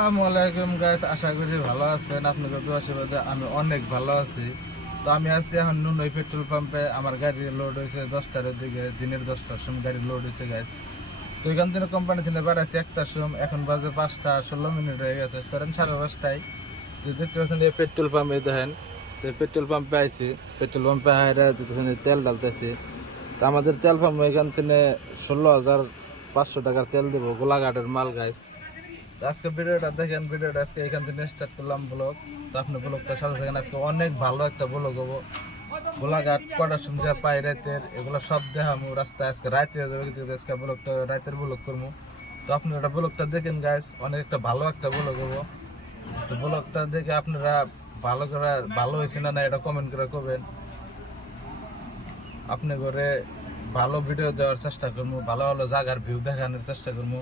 আসসালামু আলাইকুম গাইস, আশা করি ভালো আছেন। আপনাদের দোয়া আশীর্বাদে আমি অনেক ভালো আছি। তো আমি আছি এখন নুনই পেট্রোল পাম্পে। আমার গাড়ি লোড হয়েছে 10টার দিকে, দিনের 10টার সময় গাড়ি লোড হয়েছে গাইস। তো এখান থেকে কোম্পানি থেকে বেড়াচ্ছি 1টার সময়, এখন বাজে 5টা 16 মিনিট হয়ে গেছে, ধরেন 5:30টায়। তো দেখতে পাচ্ছেন এই পেট্রোল পাম্পে দেখেন, তো পেট্রোল পাম্পে আইছি। পেট্রোল পাম্পে হাইরা তেল ডালতেছি। তো আমাদের তেল পাম্প এখান থেকে 16,500 টাকার তেল দেবো, গোলাঘাটের মাল গাইস। তো আজকে ভিডিওটা দেখেন, ভিডিওটা আজকে এখান থেকে স্টার্ট করলাম ব্লগ। তো আপনি ব্লগটা সাথে থাকেন, আজকে অনেক ভালো একটা ব্লগ হবো। গোলাঘাট কটার সময় পাই রাতের, এগুলো সব দেখামু রাস্তায়। আজকে রাতে যাবে, আজকে ব্লগটা রাতের ব্লগ করবো। তো আপনারা ব্লগটা দেখেন গাইস, অনেক একটা ভালো একটা ব্লগ হবো। তো ব্লগটা দেখে আপনারা ভালো করে ভালো হয়েছে না না এটা কমেন্ট করে করবেন। আপনি করে ভালো ভিডিও দেওয়ার চেষ্টা করবো, ভালো ভালো জায়গার ভিউ দেখানোর চেষ্টা করবো।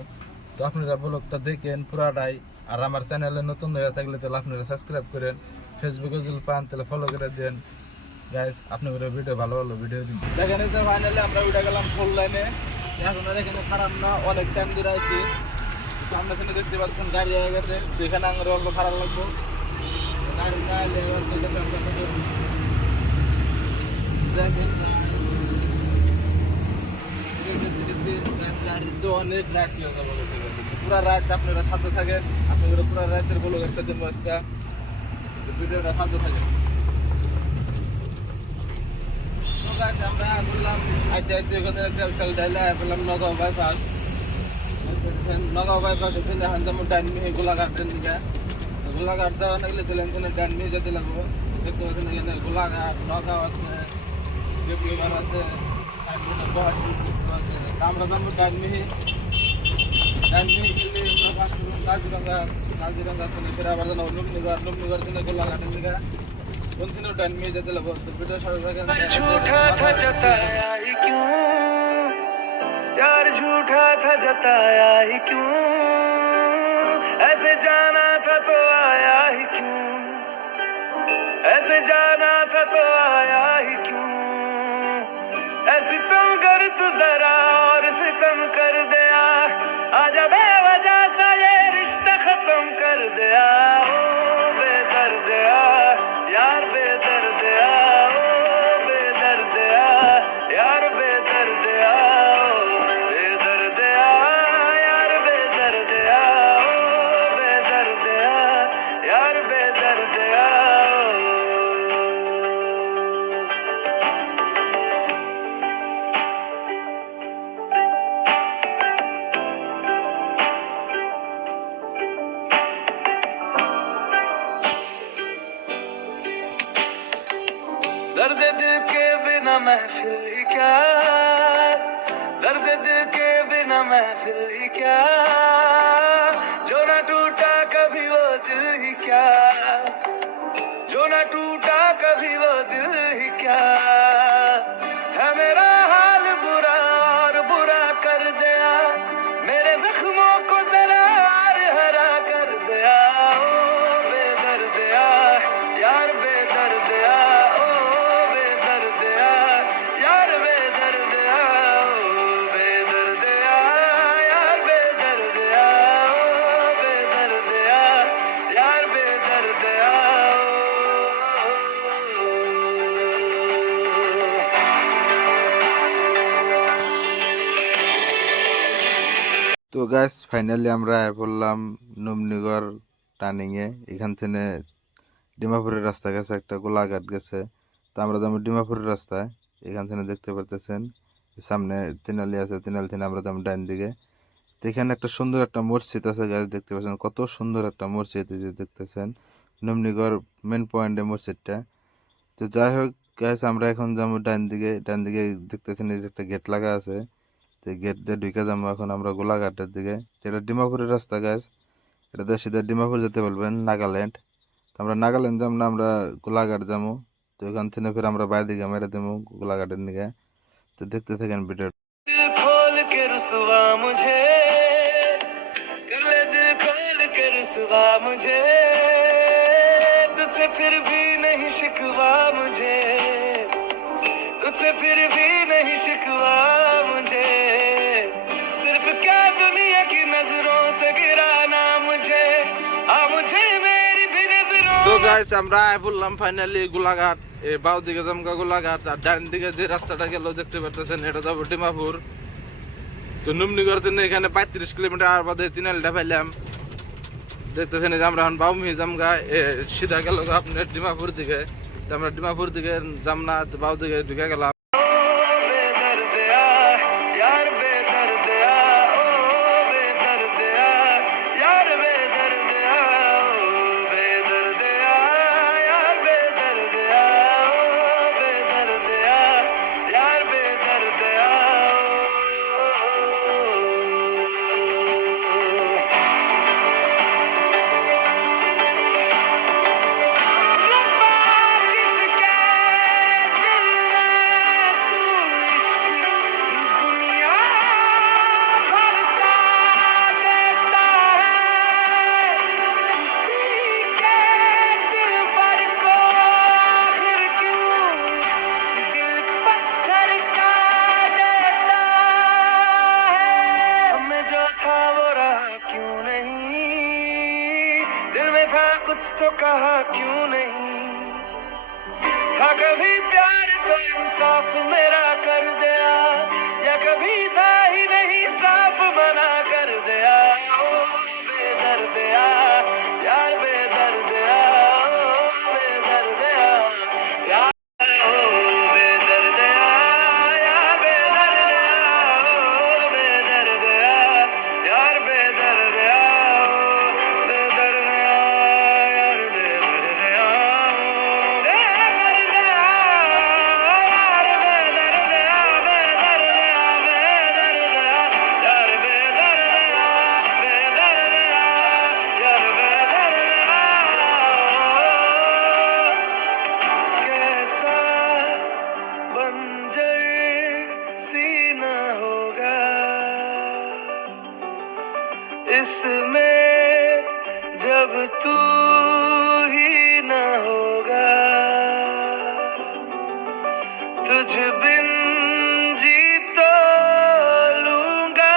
তো আপনারা ব্লগটা দেখেন পুরাটাই। আর আমার চ্যানেলে নতুন হয়ে থাকলে তাহলে আপনারা সাবস্ক্রাইব করেন, ফেসবুকে যদি পান তাহলে ফলো করে দেন গাইস। আপনি করে ভিডিও ভালো ভালো ভিডিও দিন দেখেন। এই যে ফাইনালি আমরা উঠে গেলাম ফুল লাইনে। এখন আর এখানে খারাপ না, অনেক টাইম ধরে আছি। সামনে থেকে দেখতে পাচ্ছেন গাড়ি হয়ে গেছে, তো এখানে আমার অল্প খারাপ লাগবো। গাড়ি না এলে দেখেন অনেক রাত পুরা রাত আপনারা সাথে থাকেন। আপনাদের পুরা রাতের বলো একটা জন্য আজকে ভিডিওটা সাথে থাকেন। আমরা বললাম আইতে আইতে ওখানে একটা বিশাল ডাইলা বললাম নগাঁও বাইপাস। নগাঁও বাইপাস ওখানে এখন যেমন ডাইনমি গোলাঘাটের দিকে, গোলাঘাট যাওয়া লাগলে তাহলে এখানে ডাইনমি যেতে লাগবো। দেখতে পাচ্ছেন এখানে গোলাঘাট, নগাঁও আছে, দেবলিবার আছে, আমরা যাবো ডাইনমি। কাজিরঙ্গা কাজিরঙ্গা থেকে ফের আবার জানো নুমনিগড়, নুমনিগড় থেকে গোলাঘাটের দিকে কন্টিনিউ ডাইনমি যেতে লাগবো। তো ভিডিওর সাথে থাকেন। झूठा था जताया ही क्यों यार, झूठा था जताया ही क्यों, ऐसे जाना था तो आया ही क्यों, ऐसे जाना था तो आया ही क्यों, ऐसे तुम कर तू जरा और सितम कर दिया, आजा बेवजह सा ये रिश्ता खत्म कर दिया, ओ बेदर्द यार बेदर्द ओ बेदर्द यार बेदर्द ओ बेदर्द यार बेदर्द ओ बेदर्द यार बेदर्द दर्द दिल के बिना महफिल ही क्या, दर्द दिल के बिना महफिल ही क्या, जो ना टूटा कभी वो दिल ही क्या, जो ना टूटा कभी वो दिल ही क्या, है मेरा हाल बुरा और बुरा कर दिया, मेरे जख्मों को जरा हरा कर दिया, ओ बेदर्द यार बेदर्द ओ बेदर्द यार बेदर्द ओ बेदर्द यार बेदर्द ओ बेदर्द यार बेदर्द তো গাইস ফাইনালি আমরা বললাম নুমনিগড় টার্নিংয়ে। এখান থেকে ডিমাপুরের রাস্তা গেছে, একটা গোলাঘাট গেছে। তো আমরা যাবো ডিমাপুরের রাস্তায়। এখান থেকে দেখতে পারতেছেন সামনে তিনালি আছে, তিনালি থেকে আমরা যাবো ডাইন দিকে। তো এখানে একটা সুন্দর একটা মসজিদ আছে গাইস, দেখতে পাচ্ছেন কত সুন্দর একটা মসজিদ এই যে দেখতেছেন, নুমনিগড় মেন পয়েন্টে মসজিদটা। তো যাই হোক গাইস, আমরা এখন যাবো ডাইন দিকে। ডাইন দিকে দেখতেছেন এই যে একটা গেট লাগা আছে, তো গেট দিয়ে ঢুকে যাবো এখন আমরা গোলাঘাটের দিকে, যেটা ডিমাপুরের রাস্তা গাইস। এটা দিয়ে সিধা ডিমাপুর যেতে বলবেন, নাগাল্যান্ড। তো আমরা নাগাল্যান্ড যাবো না, আমরা গোলাঘাট যাবো। তো এখান থেকে ফির আমরা বাইরে দিকে মেরে দেবো গোলাঘাটের দিকে। তো দেখতে থাকেন ভিডিও। दिल खोल के रुसवा मुझे कर ले, दिल खोल के रुसवा मुझे, तुझसे फिर भी नहीं शिकवा मुझे, तुझसे फिर भी नहीं शिकवा मुझे, सिर्फ क्या दुनिया की नजरों से गिराना मुझे, मुझे मेरी भी नजरों তো গাইস আমরা বললাম ফাইনালি গোলাঘাট, এই বাউ দিকে জমকা গোলাঘাট, আর ডান দিকে যে রাস্তাটা গেল দেখতে পারতেছেন এটা যাবো ডিমাপুর। তো নুমনিগর থেকে এখানে 35 কিলোমিটার বাদে তিনালটা পাইলাম। দেখতেছেন যে আমরা এখন বাউমি জামগা সিধা গেল আপনার ডিমাপুর দিকে। তো আমরা ডিমাপুর দিকে যাম না, বাউ দিকে ঢুকে গেলাম। बेदर्दिया यार बेदर्दिया ओ बेदर्दिया यार बेदर्दिया ओ बेदर्दिया यार बेदर्दिया ओ बेदर्दिया यार बेदर्दिया किसके दिल में तू इश्क दुनिया भर का देता है किसी के दिल पर को आखिर क्यों दिल पत्थर का देता है हमें जो था वो रहा क्यों नहीं दिल में था कुछ तो कहा क्यों नहीं था कभी प्यार तो इंसाफ मेरा कर दिया या कभी था ही नहीं साफ मना कर दिया ओ बेदर्दिया यार बेदर्दिया ओ बेदर्दिया यार ओ बेदर्दिया यार बेदर्दिया ओ बेदर्दिया यार बेदर्दिया ओ बेदर्दिया यार बेदर्दिया कैसा बंजर सीना होगा इसमें जब तू ही न होगा तुझ बिन जी तो लूंगा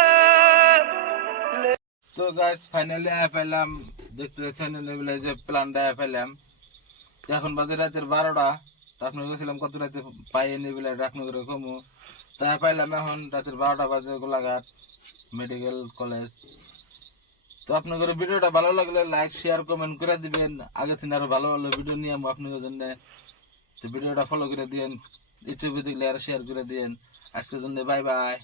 তো গাইস ফাইনালি আয় পেলাম, দেখতে পাচ্ছেন লেভেলে যে প্ল্যানটা আয় পেলাম। তো এখন বাজে রাতের 12টা। তো আপনার গেছিলাম কত রাতে পাইয়ে নেবেলে রাখনো করে কমু। তাই পাইলাম এখন রাতের 12টা বাজে গোলাঘাট মেডিকেল কলেজ। তো আপনাদের ভিডিওটা ভালো লাগলে লাইক শেয়ার কমেন্ট করে দিবেন। আগে থেকে আরো ভালো ভালো ভিডিও নিয়ে আমি আপনাদের জন্য। তো ভিডিওটা ফলো করে দিন, ইউটিউবে দেখলে আর শেয়ার করে দিন। আজকের জন্য বাই বাই।